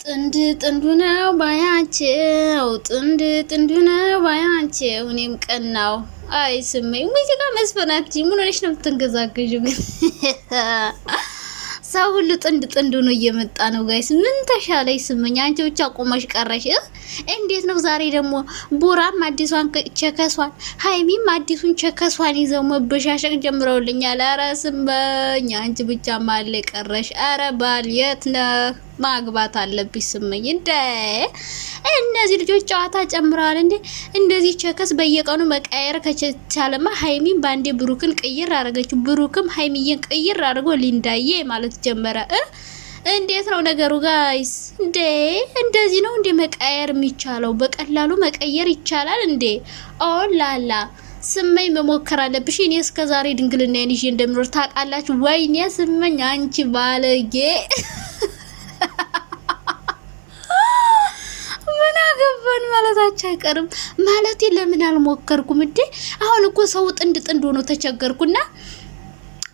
ጥንድ ጥንዱ ነው ባያቸው ጥንድ ነው ባያቸው እኔም ቀናው። አይ ስሜ ሙዚቃ መስፈናት ምን ሆነሽ ነው የምትንገዛገዡ? ግን ሰው ሁሉ ጥንድ ነው እየመጣ ነው ጋይስ። ምን ተሻለኝ ስመኝ አንቺ ብቻ ቆመሽ ቀረሽ። እንዴት ነው ዛሬ ደግሞ ቡራም አዲሷን ቸከሷን ሀይሚም አዲሱን ቸከሷን ይዘው መበሻሸቅ ጀምረውልኛል። አረ ስመኝ አንቺ ብቻ ማለ ቀረሽ። አረ ባል የት ነህ? ማግባት አለብሽ ስመኝ። እንደ እነዚህ ልጆች ጨዋታ ጨምረዋል እንዴ? እንደዚህ ቸከስ በየቀኑ መቀየር ከቻለማ ሀይሚን ባንዴ ብሩክን ቅይር አረገችው። ብሩክም ሀይሚዬን ቅይር አድርጎ ሊንዳዬ ማለት ጀመረ። እንዴት ነው ነገሩ ጋይስ? እንዴ እንደዚህ ነው እንዴ መቀየር የሚቻለው? በቀላሉ መቀየር ይቻላል እንዴ? ኦላላ ስመኝ መሞከር አለብሽ። እኔ እስከዛሬ ድንግልናዬን ይዤ እንደምኖር ታውቃላችሁ። ወይኔ ስመኝ አንቺ ባለጌ ማለታቸው አይቀርም ማለት ለምን አልሞከርኩም እንዴ? አሁን እኮ ሰው ጥንድ ሆኖ ተቸገርኩና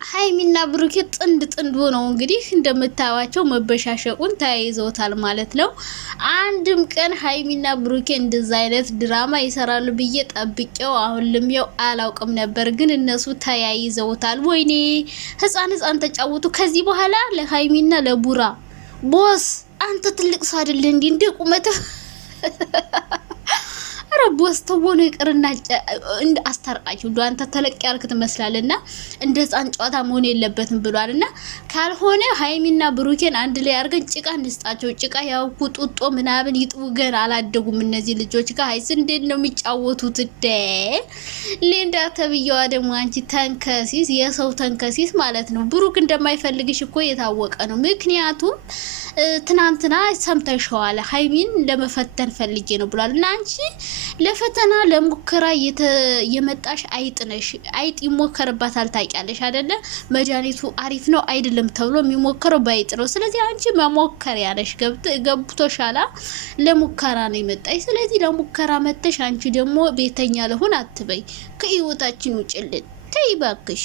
ሀይሚና ብሩኬ ጥንድ ሆነው እንግዲህ እንደምታዩዋቸው መበሻሸቁን ተያይዘውታል ማለት ነው። አንድም ቀን ሀይሚና ብሩኬ እንደዛ አይነት ድራማ ይሰራሉ ብዬ ጠብቄው አሁን ልምየው አላውቅም ነበር፣ ግን እነሱ ተያይዘውታል። ወይኔ ህፃን ተጫወቱ። ከዚህ በኋላ ለሀይሚና ለቡራ ቦስ አንተ ትልቅ ሰው አይደለ እንዴ? እንደ ቁመትህ ቦስ ተቦነ ይቅርና እንደ አስታርቃችሁ ዱ አንተ ተለቅ ያልክ ትመስላለና እንደ ህፃን ጨዋታ መሆን የለበትም ብሏልና፣ ካልሆነ ሀይሚና ብሩኬን አንድ ላይ አድርገን ጭቃ እንስጣቸው። ጭቃ ያው ቁጡጦ ምናምን ይጥቡ፣ ገና አላደጉም እነዚህ ልጆች ጋር። አይስ እንዴት ነው የሚጫወቱት? ሌንዳ ተብየዋ ደግሞ አንቺ ተንከሲስ፣ የሰው ተንከሲስ ማለት ነው። ብሩክ እንደማይፈልግሽ እኮ የታወቀ ነው። ምክንያቱም ትናንትና ሰምተሽዋል፣ ሀይሚን ለመፈተን ፈልጌ ነው ብሏል። እና አንቺ ለፈተና ለሙከራ የመጣሽ አይጥ ነሽ። አይጥ ይሞከርባታል ታውቂያለሽ አይደለ? መድኃኒቱ አሪፍ ነው አይደለም ተብሎ የሚሞከረው በአይጥ ነው። ስለዚህ አንቺ መሞከሪያ ነሽ። ገብቶሻላ? ለሙከራ ነው የመጣሽ። ስለዚህ ለሙከራ መተሽ አንቺ ደግሞ ቤተኛ ለሆን አትበይ። ከህይወታችን ውጭልን ተይ ባክሽ።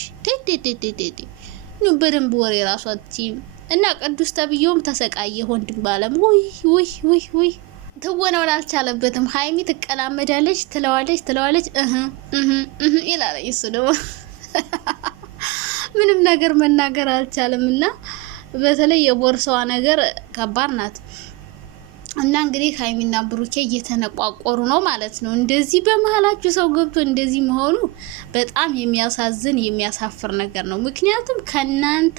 በደንብ ወሬ ራሷ አትይም። እና ቅዱስ ተብዮም ተሰቃየ ወንድም ባለም። ወይ ትወናውን አልቻለበትም። ሀይሚ ትቀላመዳለች፣ ትለዋለች ይላል። እሱ ደግሞ ምንም ነገር መናገር አልቻለም። እና በተለይ የቦርሳዋ ነገር ከባድ ናት። እና እንግዲህ ሀይሚና ብሩኬ እየተነቋቆሩ ነው ማለት ነው። እንደዚህ በመሀላችሁ ሰው ገብቶ እንደዚህ መሆኑ በጣም የሚያሳዝን የሚያሳፍር ነገር ነው። ምክንያቱም ከናንተ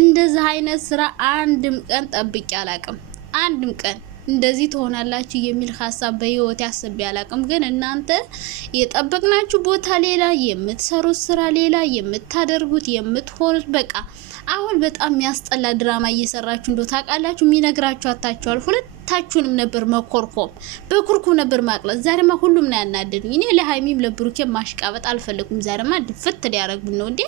እንደዚህ አይነት ስራ አንድም ቀን ጠብቄ አላቅም። አንድም ቀን እንደዚህ ትሆናላችሁ የሚል ሀሳብ በህይወት ያስቤ አላቅም። ግን እናንተ የጠበቅናችሁ ቦታ ሌላ፣ የምትሰሩት ስራ ሌላ፣ የምታደርጉት የምትሆኑት በቃ አሁን በጣም የሚያስጠላ ድራማ እየሰራችሁ እንደው ታውቃላችሁ። የሚነግራችሁ አታችኋል። ሁለታችሁንም ነበር መኮርኮም፣ በኩርኩም ነበር ማቅለጥ። ዛሬማ ሁሉም ነው ያናደዱኝ። እኔ ለሀይሚም ለብሩኬ ማሽቃበጥ አልፈለኩም። ዛሬማ ድፍት ሊያረጉን ነው እንዴ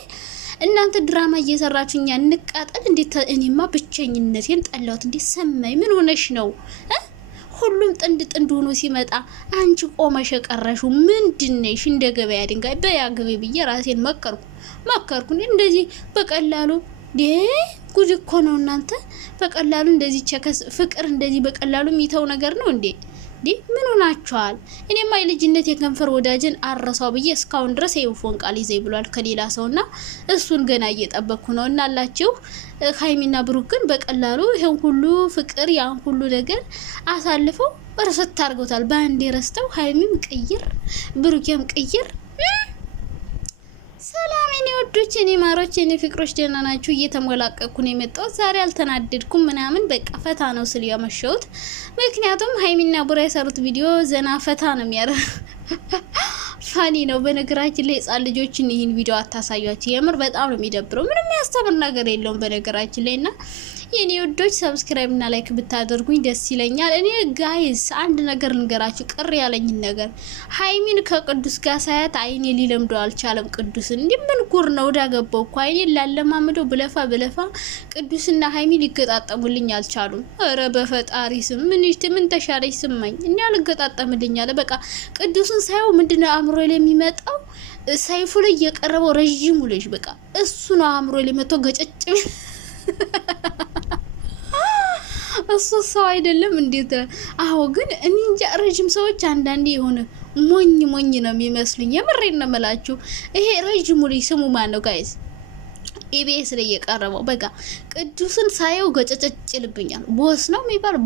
እናንተ ድራማ እየሰራችሁ እኛ እንቃጠል እንዴት? እኔማ ብቸኝነቴን ጠላሁት እንዴ። ሰማይ ምን ሆነሽ ነው? ሁሉም ጥንድ ሆኖ ሲመጣ አንቺ ቆመሽ ቀረሹ ምንድነሽ? እንደ ገበያ ድንጋይ በያገበ ብዬ ራሴን መከርኩ። እንደዚህ በቀላሉ ጉድ እኮ ነው እናንተ። በቀላሉ እንደዚህ ቸከስ ፍቅር እንደዚህ በቀላሉ የሚተው ነገር ነው እንዴ? ምን ሆናችኋል? እኔማ የልጅነት የከንፈር ወዳጅን አረሳው ብዬ እስካሁን ድረስ የፎን ቃል ይዘይ ብሏል ከሌላ ሰውና እሱን ገና እየጠበቅኩ ነው። እናላችሁ ሀይሚና ብሩክ ግን በቀላሉ ይሄን ሁሉ ፍቅር ያን ሁሉ ነገር አሳልፈው ረስት አድርገውታል። በአንዴ ረስተው ሀይሚም ቅይር ብሩክም ቅይር። ሰላም የኔ ወዶች፣ የኔ ማሮች፣ የኔ ፍቅሮች ደህና ናችሁ? እየተሞላቀኩ ነው የመጣሁት። ዛሬ አልተናደድኩም ምናምን በቃ ፈታ ነው ስል ያመሸሁት። ምክንያቱም ሀይሚና ቡራ የሰሩት ቪዲዮ ዘና ፈታ ነው የሚያደርግ ፋኒ ነው። በነገራችን ላይ ህጻን ልጆችን ይህን ቪዲዮ አታሳያችሁ። የምር በጣም ነው የሚደብረው። ምንም የሚያስተምር ነገር የለውም በነገራችን ላይ። እና የኔ ወዶች ሰብስክራይብ እና ላይክ ብታደርጉኝ ደስ ይለኛል። እኔ ጋይስ አንድ ነገር ልንገራችሁ፣ ቅር ያለኝ ነገር ሀይሚን ከቅዱስ ጋር ሳያት አይኔ ሊለምደው አልቻለም። ቅዱስን ምን ጉር ነው ዳገባው እኮ አይኔ ላለማመደው ብለፋ ቅዱስና ሀይሚ ሊገጣጠሙልኝ አልቻሉም። ኧረ በፈጣሪ ስም ምን ተሻለች ስማኝ። እኔ አልገጣጠምልኝ አለ። በቃ ቅዱስን ሳይው ምንድነው አእምሮ ላይ የሚመጣው ሰይፉ ላይ የቀረበው ረጅሙ ልጅ በቃ እሱ ነው አእምሮ ላይ መጥቶ ገጨጭ እሱ ሰው አይደለም እንዴት? አዎ ግን እኔ እንጃ ረጅም ሰዎች አንዳንዴ የሆነ ሞኝ ነው የሚመስሉኝ። የምሬን ነው የምላችሁ። ይሄ ረጅሙ ልጅ ስሙ ማን ነው ጋይስ? ኢቢኤስ ላይ የቀረበው በቃ ቅዱስን ሳየው ገጨጨጭ ይልብኛል። ቦስ ነው የሚባል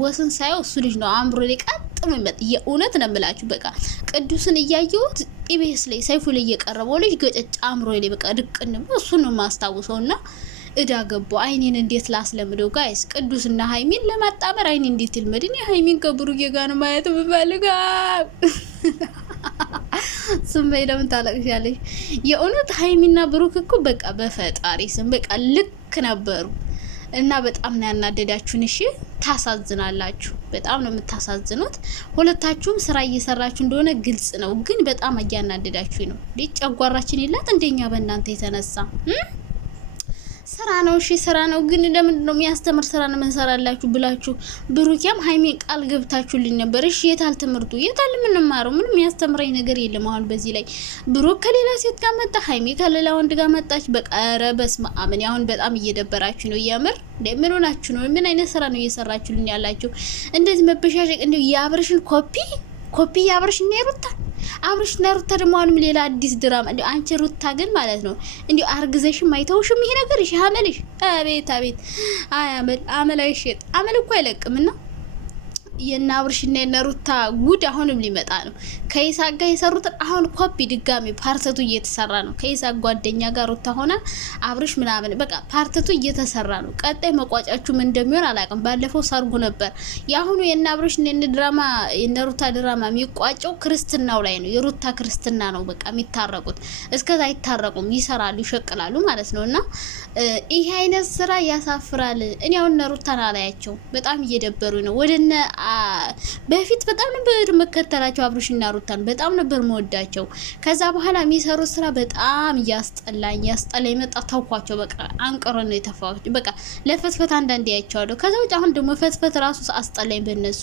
ቦስን ሳየው እሱ ልጅ ነው አእምሮ ላይ ቀጥሎ ይመጣ። የእውነት ነው የምላችሁ። በቃ ቅዱስን እያየሁት ኢቢኤስ ላይ ሰይፉ ላይ የቀረበው ልጅ ገጨጭ አእምሮ ላይ በቃ ድቅን እሱን ነው የማስታውሰውና እዳ ገቦ አይኔን እንዴት ላስለምደው ጋይስ? ቅዱስና ሀይሚን ለማጣመር አይኔ እንዴት ይልመድን? ሀይሚን ከብሩኬ ጋር ነው ማየት የምፈልገው። ስም ለምን ታለቅሻለሽ? የእውነት ሀይሚና ብሩክ እኮ በቃ በፈጣሪ ስም በቃ ልክ ነበሩ እና በጣም ነው ያናደዳችሁን። እሺ ታሳዝናላችሁ፣ በጣም ነው የምታሳዝኑት። ሁለታችሁም ስራ እየሰራችሁ እንደሆነ ግልጽ ነው፣ ግን በጣም እያናደዳችሁ ነው። ጨጓራችን ይላት እንደኛ በእናንተ የተነሳ ስራ ነው። እሺ ስራ ነው፣ ግን ለምንድን ነው የሚያስተምር ስራ ነው መንሰራላችሁ ብላችሁ ብሩኪያም ሀይሚን ቃል ገብታችሁልኝ ነበር። እሺ የታል ትምህርቱ? የታል የምንማረው? ምንም የሚያስተምረኝ ነገር የለም። አሁን በዚህ ላይ ብሩክ ከሌላ ሴት ጋር መጣ፣ ሀይሚ ከሌላ ወንድ ጋር መጣች። በቃ ኧረ በስመ አብ። እኔ አሁን በጣም እየደበራችሁ ነው። እያምር ምን ሆናችሁ ነው? ምን አይነት ስራ ነው እየሰራችሁልኝ ያላችሁ? እንደዚህ መበሻሸቅ እንዴ! የአብርሽን ኮፒ የአብርሽና የሩታ አብርሽና ሩታ ደግሞ አሁንም ሌላ አዲስ ድራማ። እንዴ አንቺ ሩታ ግን ማለት ነው እንዴ አርግዘሽም አይተውሽም ይሄ ነገር? እሺ አመልሽ አቤት አመል አይሸጥ አመል እኮ አይለቅምና የና አብርሽና የና ሩታ ጉድ አሁንም ሊመጣ ነው። ከይሳቅ ጋር የሰሩት አሁን ኮፒ ድጋሚ ፓርተቱ እየተሰራ ነው። ከይሳቅ ጓደኛ ጋር ሩታ ሆና አብርሽ ምናምን በቃ ፓርተቱ እየተሰራ ነው። ቀጣይ መቋጫችሁ ምን እንደሚሆን አላውቅም። ባለፈው ሰርጉ ነበር። የአሁኑ የና አብርሽና የና ድራማ የና ሩታ ድራማ የሚቋጨው ክርስትናው ላይ ነው። የሩታ ክርስትና ነው በቃ የሚታረቁት። እስከዛ አይታረቁም፣ ይሰራሉ፣ ይሸቅላሉ ማለት ነውና ይሄ አይነት ስራ ያሳፍራል። እኔ አሁን ሩታና አላያቸው በጣም እየደበሩ ነው። ወደነ በፊት በጣም ነበር መከተላቸው አብርሽና ሩታን በጣም ነበር መወዳቸው። ከዛ በኋላ የሚሰሩት ስራ በጣም ያስጠላኝ መጣ። ተውኳቸው በቃ አንቀሮ ነው የተፋቸው። በቃ ለፈትፈት አንዳንዴ ያያቸዋለሁ። ከዛ ውጭ አሁን ደግሞ ፈትፈት ራሱ አስጠላኝ በእነሱ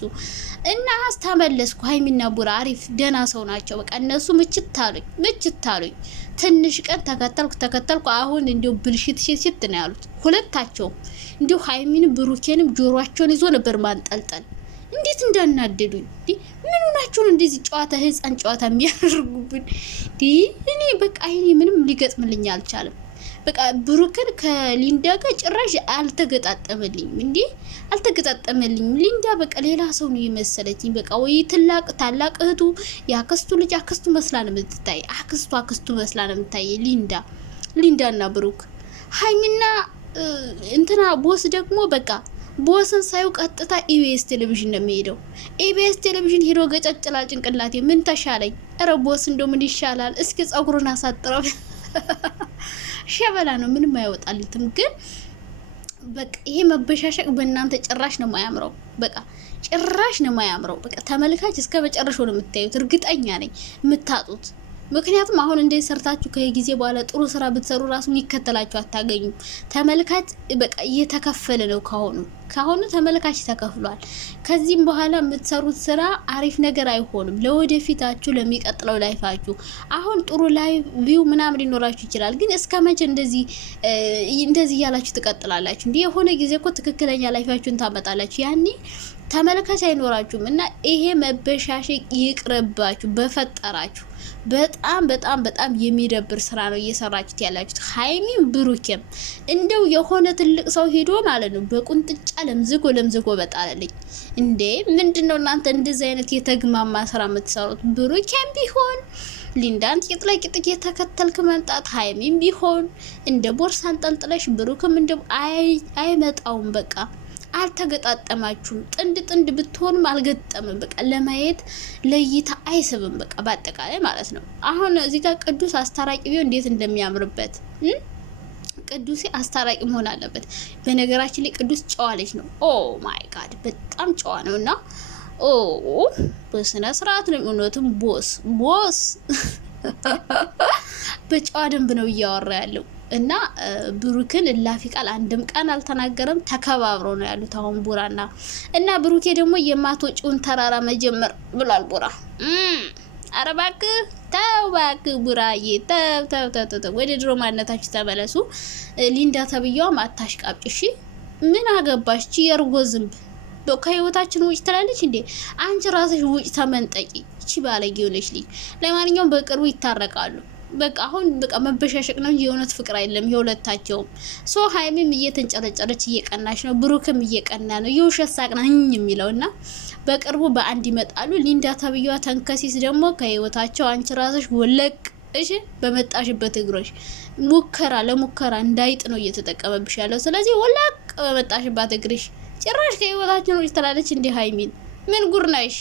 እና አስተመለስኩ። ሀይሚና ቡራ አሪፍ ደና ሰው ናቸው። በቃ እነሱ ምችታሉኝ። ትንሽ ቀን ተከተልኩ። አሁን እንዲው ብልሽት ነው ያሉት ሁለታቸው። እንዲው ሀይሚንም ብሩኬንም ጆሮአቸውን ይዞ ነበር ማንጠልጠል። እንዴት እንዳናደዱኝ! ምን ሆናችሁ ነው እንደዚህ ጨዋታ ህፃን ጨዋታ የሚያደርጉብን? እኔ በቃ አይኔ ምንም ሊገጥምልኝ አልቻለም። በቃ ብሩክን ከሊንዳ ጋር ጭራሽ አልተገጣጠመልኝም። ሊንዳ በቃ ሌላ ሰው ነው የመሰለችኝ። በቃ ወይ ታላቅ እህቱ ያክስቱ ልጅ አክስቱ መስላ ነው የምትታይ። አክስቱ መስላ ነው የምትታይ ሊንዳና ብሩክ። ሀይሚና እንትና ቦስ ደግሞ በቃ ቦስን ሳይው ቀጥታ ኢቢኤስ ቴሌቪዥን ነው የሚሄደው። ኢቢኤስ ቴሌቪዥን ሄዶ ገጨጭላል ጭንቅላቴ። ምን ተሻለኝ? ኧረ ቦስ እንደው ምን ይሻላል? እስኪ ጸጉሩን አሳጥረው። ሸበላ ነው ምንም አይወጣልትም። ግን በቃ ይሄ መበሻሸቅ በእናንተ ጭራሽ ነው የማያምረው። በቃ ጭራሽ ነው የማያምረው። በቃ ተመልካች እስከ መጨረሻው ነው የምታዩት። እርግጠኛ ነኝ የምታጡት። ምክንያቱም አሁን እንደዚህ ሰርታችሁ ከጊዜ በኋላ ጥሩ ስራ ብትሰሩ ራሱ የሚከተላችሁ አታገኙም። ተመልካች በቃ እየተከፈለ ነው። ካሁኑ ተመልካች ተከፍሏል። ከዚህም በኋላ የምትሰሩት ስራ አሪፍ ነገር አይሆንም ለወደፊታችሁ፣ ለሚቀጥለው ላይፋችሁ። አሁን ጥሩ ላይፍ ቪው ምናምን ሊኖራችሁ ይችላል፣ ግን እስከ መቼ እንደዚህ እያላችሁ ትቀጥላላችሁ? እንዲህ የሆነ ጊዜ እኮ ትክክለኛ ላይፋችሁን ታመጣላችሁ። ያኔ ተመልካች አይኖራችሁም። እና ይሄ መበሻሸቅ ይቅርባችሁ በፈጠራችሁ። በጣም የሚደብር ስራ ነው እየሰራችሁት ያላችሁት። ሀይሚም ብሩኬም እንደው የሆነ ትልቅ ሰው ሄዶ ማለት ነው በቁንጥጫ ለምዝጎ በጣለልኝ። እንዴ ምንድነው እናንተ እንደዚህ አይነት የተግማማ ስራ የምትሰሩት? ብሩኬም ቢሆን ሊንዳን ቂጥ ለቂጥ እየተከተልክ መምጣት፣ ሀይሚም ቢሆን እንደ ቦርሳ አንጠልጥለሽ፣ ብሩክም እንደ አይመጣውም። በቃ አልተገጣጠማችሁም። ጥንድ ብትሆንም አልገጠምም። በቃ ለማየት ለይታ አይስብም። በቃ በአጠቃላይ ማለት ነው። አሁን እዚህ ጋር ቅዱስ አስታራቂ ቢሆን እንዴት እንደሚያምርበት ቅዱሴ አስታራቂ መሆን አለበት። በነገራችን ላይ ቅዱስ ጨዋ ልጅ ነው። ኦ ማይ ጋድ በጣም ጨዋ ነው እና በስነ ስርዓት ነው እውነቱም ቦስ በጨዋ ደንብ ነው እያወራ ያለው እና ብሩክን እላፊ ቃል አንድም ቀን አልተናገረም። ተከባብረው ነው ያሉት አሁን ቡራና እና ብሩኬ ደግሞ የማትወጪውን ተራራ መጀመር ብሏል ቡራ። ኧረ እባክህ ቡራዬ ተው ወደ ድሮ ማንነታችሁ ተመለሱ። ሊንዳ ተብያዋም አታሽቃብጭ እሺ። ምን አገባሽ? የእርጎ ዝንብ ከህይወታችን ውጭ ትላለች እንዴ? አንቺ ራስሽ ውጭ ተመንጠቂ። እቺ ባለጌ ሆነች ልጅ። ለማንኛውም በቅርቡ ይታረቃሉ። በቃ አሁን በቃ መበሻሸቅ ነው እንጂ የእውነት ፍቅር አይደለም የሁለታቸውም። ሀይሚም እየተንጨረጨረች እየቀናች ነው፣ ብሩክም እየቀና ነው። የውሸት ሳቅ ነው የሚለውና በቅርቡ በአንድ ይመጣሉ። ሊንዳ ተብዬዋ ተንከሲስ ደግሞ ከህይወታቸው አንቺ ራስሽ ወለቅ እሺ፣ በመጣሽበት እግሮች ለሙከራ እንዳይጥ ነው እየተጠቀመብሽ ያለው። ስለዚህ ወለቅ በመጣሽበት እግርሽ። ጭራሽ ከህይወታችን ውጭ ትላለች እንዲህ ሀይሚን ምን ጉር ነሽ?